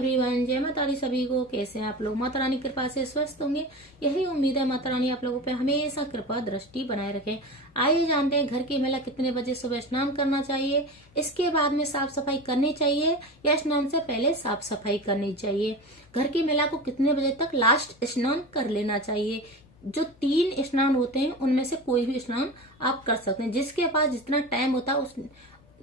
Everyone, जय माता दी सभी को। कैसे हैं आप लोग? माता रानी की कृपा से स्वस्थ होंगे, यही उम्मीद है। माता रानी आप लोगों पे हमेशा कृपा दृष्टि बनाए रखें। आइए जानते हैं घर की महिला कितने बजे सुबह स्नान करना चाहिए, इसके बाद में साफ सफाई करनी चाहिए या स्नान से पहले साफ सफाई करनी चाहिए। घर की महिला को कितने बजे तक लास्ट स्नान कर लेना चाहिए। जो 3 स्नान होते हैं उनमें से कोई भी स्नान आप कर सकते हैं, जिसके पास जितना टाइम होता है उस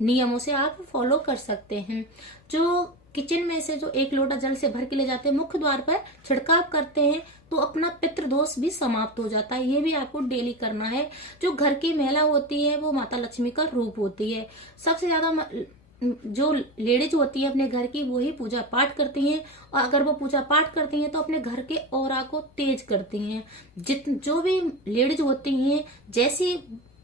नियमों से आप फॉलो कर सकते हैं। जो किचन में से जो 1 लोटा जल से भर के ले जाते हैं, मुख्य द्वार पर छिड़काव करते हैं, तो अपना पितृदोष भी समाप्त हो जाता है। ये भी आपको डेली करना है। जो घर की महिला होती है वो माता लक्ष्मी का रूप होती है। सबसे ज्यादा जो लेडीज होती है अपने घर की, वो ही पूजा पाठ करती हैं, और अगर वो पूजा पाठ करती हैं तो अपने घर के ऑरा को तेज करती हैं। जो भी लेडीज होती हैं जैसी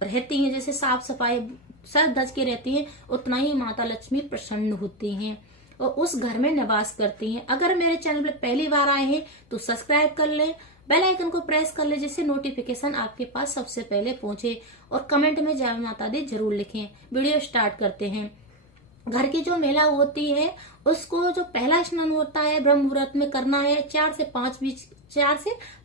रहती हैं, जैसे साफ सफाई सर धज के रहती हैं, उतना ही माता लक्ष्मी प्रसन्न होती हैं और उस घर में निवास करती हैं। अगर मेरे चैनल पर पहली बार आए हैं तो सब्सक्राइब कर लें, बेल आइकन को प्रेस कर ले, जिससे नोटिफिकेशन आपके पास सबसे पहले पहुंचे, और कमेंट में जय माता दी जरूर लिखें। वीडियो स्टार्ट करते हैं। घर की जो महिला होती है उसको जो पहला स्नान होता है ब्रह्म मुहूर्त में करना है। 4 से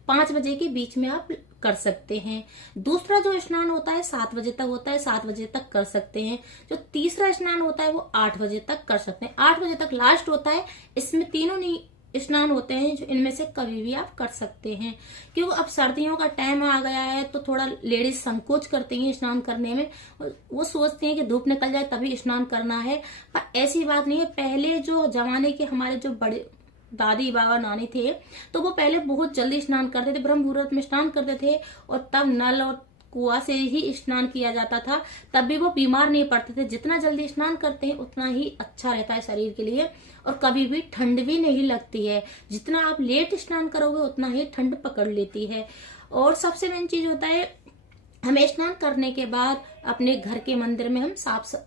5 बजे के बीच में आप कर सकते हैं। दूसरा जो स्नान होता है 7 बजे तक होता है, 7 बजे तक कर सकते हैं। जो तीसरा स्नान होता है वो 8 बजे तक कर सकते हैं। 8 बजे तक लास्ट होता है। इसमें तीनों स्नान होते हैं, जो इनमें से कभी भी आप कर सकते हैं। क्योंकि अब सर्दियों का टाइम आ गया है तो थोड़ा लेडीज संकोच करती हैं स्नान करने में। वो सोचती हैं कि धूप निकल जाए तभी स्नान करना है, पर ऐसी बात नहीं है। पहले जो जमाने के हमारे जो बड़े दादी बाबा नानी थे, तो वो पहले बहुत जल्दी स्नान करते थे, ब्रह्म मुहूर्त में स्नान करते थे, और तब नल और कुआं से ही स्नान किया जाता था। तब भी वो बीमार नहीं पड़ते थे। जितना जल्दी स्नान करते हैं उतना ही अच्छा रहता है शरीर के लिए, और कभी भी ठंड भी नहीं लगती है। जितना आप लेट स्नान करोगे उतना ही ठंड पकड़ लेती है। और सबसे मेन चीज होता है, हमें स्नान करने के बाद अपने घर के मंदिर में हम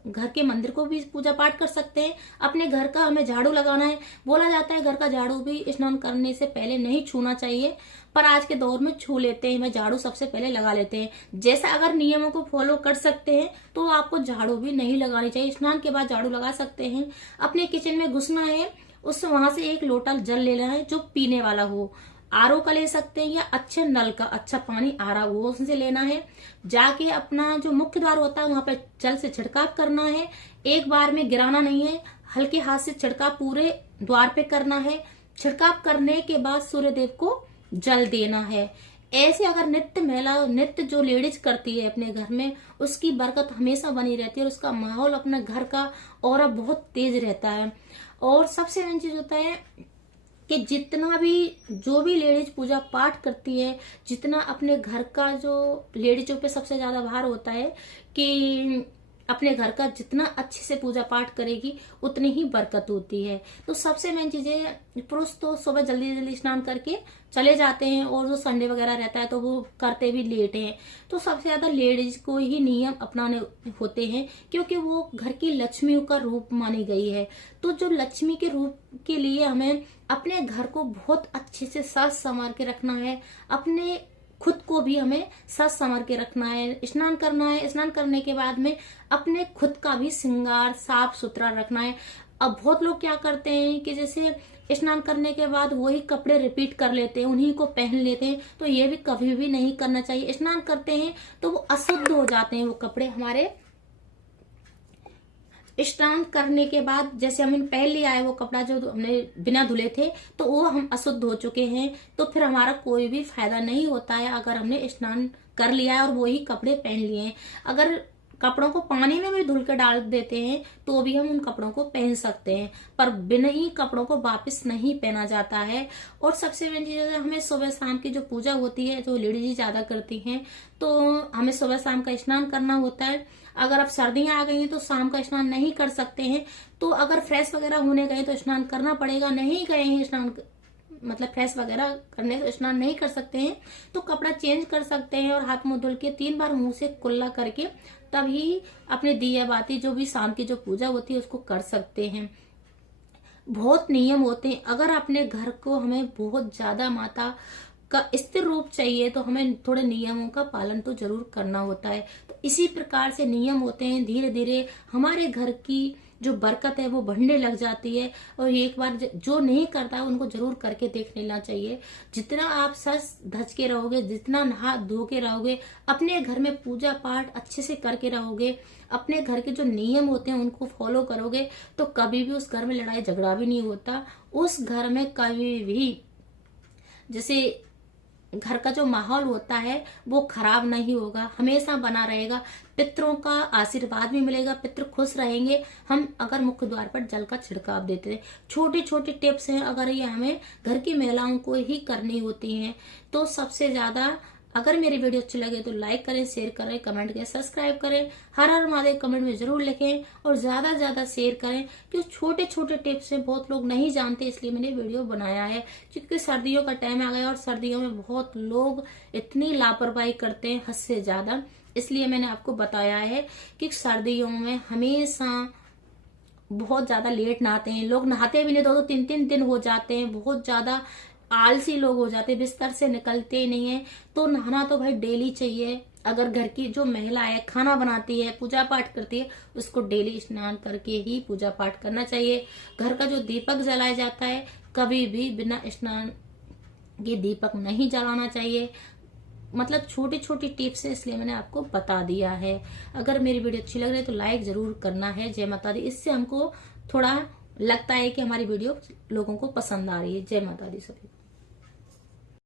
घर के मंदिर को भी पूजा पाठ कर सकते हैं। अपने घर का हमें झाड़ू लगाना है। बोला जाता है घर का झाड़ू भी स्नान करने से पहले नहीं छूना चाहिए, पर आज के दौर में छू लेते हैं। मैं झाड़ू सबसे पहले लगा लेते हैं। जैसा अगर नियमों को फॉलो कर सकते हैं तो आपको झाड़ू भी नहीं लगानी चाहिए। स्नान के बाद झाड़ू लगा सकते हैं। अपने किचन में घुसना है, उस वहां से 1 लोटा जल लेना है जो पीने वाला हो। आरओ का ले सकते हैं या अच्छे नल का अच्छा पानी आ रहा हो उससे लेना है। जाके अपना जो मुख्य द्वार होता है वहां पे जल से छिड़काव करना है। एक बार में गिराना नहीं है, हल्के हाथ से छिड़काव पूरे द्वार पे करना है। छिड़काव करने के बाद सूर्य देव को जल देना है। ऐसे अगर नित्य जो लेडीज करती है अपने घर में, उसकी बरकत हमेशा बनी रहती है और उसका माहौल अपना घर का ऑरा बहुत तेज रहता है। और सबसे मेन चीज होता है कि जितना भी जो भी लेडीज पूजा पाठ करती है, जितना अपने घर का जो लेडीजों पे सबसे ज्यादा भार होता है कि अपने घर का जितना अच्छे से पूजा पाठ करेगी उतनी ही बरकत होती है। तो सबसे मेन चीज है, पुरुष तो सुबह जल्दी जल्दी स्नान करके चले जाते हैं, और जो संडे वगैरह रहता है तो वो करते भी लेट हैं। तो सबसे ज्यादा लेडीज को ही नियम अपनाने होते हैं, क्योंकि वो घर की लक्ष्मी का रूप मानी गई है। तो जो लक्ष्मी के रूप के लिए हमें अपने घर को बहुत अच्छे से साज संवार के रखना है। अपने खुद को भी हमें साज संवार के रखना है। स्नान करना है, स्नान करने के बाद में अपने खुद का भी श्रृंगार साफ सुथरा रखना है। अब बहुत लोग क्या करते हैं कि जैसे स्नान करने के बाद वही कपड़े रिपीट कर लेते हैं, उन्हीं को पहन लेते हैं। तो ये भी कभी भी नहीं करना चाहिए। स्नान करते हैं तो वो अशुद्ध हो जाते हैं वो कपड़े हमारे। स्नान करने के बाद जैसे हमने पहन लिया है वो कपड़ा जो हमने बिना धुले थे, तो वो हम अशुद्ध हो चुके हैं, तो फिर हमारा कोई भी फायदा नहीं होता है अगर हमने स्नान कर लिया है और वही कपड़े पहन लिए हैं। अगर कपड़ों को पानी में भी धुल के डाल देते हैं तो भी हम उन कपड़ों को पहन सकते हैं, पर बिना ही कपड़ों को वापस नहीं पहना जाता है। और सबसे मेन चीज है, हमें सुबह शाम की जो पूजा होती है, जो लेडीज ज्यादा करती हैं, तो हमें सुबह शाम का स्नान करना होता है। अगर अब सर्दियां आ गई हैं तो शाम का स्नान नहीं कर सकते हैं, तो अगर फ्रेश वगैरह होने गए तो स्नान करना पड़ेगा। नहीं गए हैं स्नान मतलब फ्रेश वगैरह करने तो स्नान नहीं कर सकते हैं, तो कपड़ा चेंज कर सकते हैं और हाथ मुंह धुल के 3 बार मुंह से कुल्ला करके तभी अपने दिया बाती जो भी शाम की जो पूजा होती है उसको कर सकते हैं। बहुत नियम होते हैं। अगर अपने घर को हमें बहुत ज्यादा माता का स्थिर रूप चाहिए तो हमें थोड़े नियमों का पालन तो जरूर करना होता है। तो इसी प्रकार से नियम होते हैं। धीरे धीरे हमारे घर की जो बरकत है वो बढ़ने लग जाती है। और एक बार जो नहीं करता है उनको जरूर करके देख लेना चाहिए। जितना आप सच धज के रहोगे, जितना नहा धो के रहोगे, अपने घर में पूजा पाठ अच्छे से करके रहोगे, अपने घर के जो नियम होते हैं उनको फॉलो करोगे, तो कभी भी उस घर में लड़ाई झगड़ा भी नहीं होता। उस घर में कभी भी जैसे घर का जो माहौल होता है वो खराब नहीं होगा, हमेशा बना रहेगा। पितरों का आशीर्वाद भी मिलेगा, पितृ खुश रहेंगे। हम अगर मुख्य द्वार पर जल का छिड़काव देते हैं, छोटी छोटी टिप्स हैं, अगर ये हमें घर की महिलाओं को ही करनी होती हैं, तो सबसे ज्यादा अगर मेरी वीडियो अच्छी लगे तो लाइक करें, शेयर करें, कमेंट करें, सब्सक्राइब करें। हर हर महादेव कमेंट में जरूर लिखें और ज्यादा से ज्यादा शेयर करें, क्योंकि छोटे छोटे टिप्स हैं, बहुत लोग नहीं जानते, इसलिए मैंने वीडियो बनाया है। क्योंकि सर्दियों का टाइम आ गया और सर्दियों में बहुत लोग इतनी लापरवाही करते हैं हद से ज्यादा, इसलिए मैंने आपको बताया है कि सर्दियों में हमेशा बहुत ज्यादा लेट नहाते हैं लोग, नहाते भी नहीं, 2-2 3-3 दिन हो जाते हैं, बहुत ज्यादा आलसी लोग हो जाते हैं, बिस्तर से निकलते ही नहीं है। तो नहाना तो भाई डेली चाहिए। अगर घर की जो महिला है, खाना बनाती है, पूजा पाठ करती है, उसको डेली स्नान करके ही पूजा पाठ करना चाहिए। घर का जो दीपक जलाया जाता है, कभी भी बिना स्नान के दीपक नहीं जलाना चाहिए। मतलब छोटी छोटी टिप्स है, इसलिए मैंने आपको बता दिया है। अगर मेरी वीडियो अच्छी लग रही है तो लाइक जरूर करना है। जय माता दी। इससे हमको थोड़ा लगता है कि हमारी वीडियो लोगों को पसंद आ रही है। जय माता दी सभी।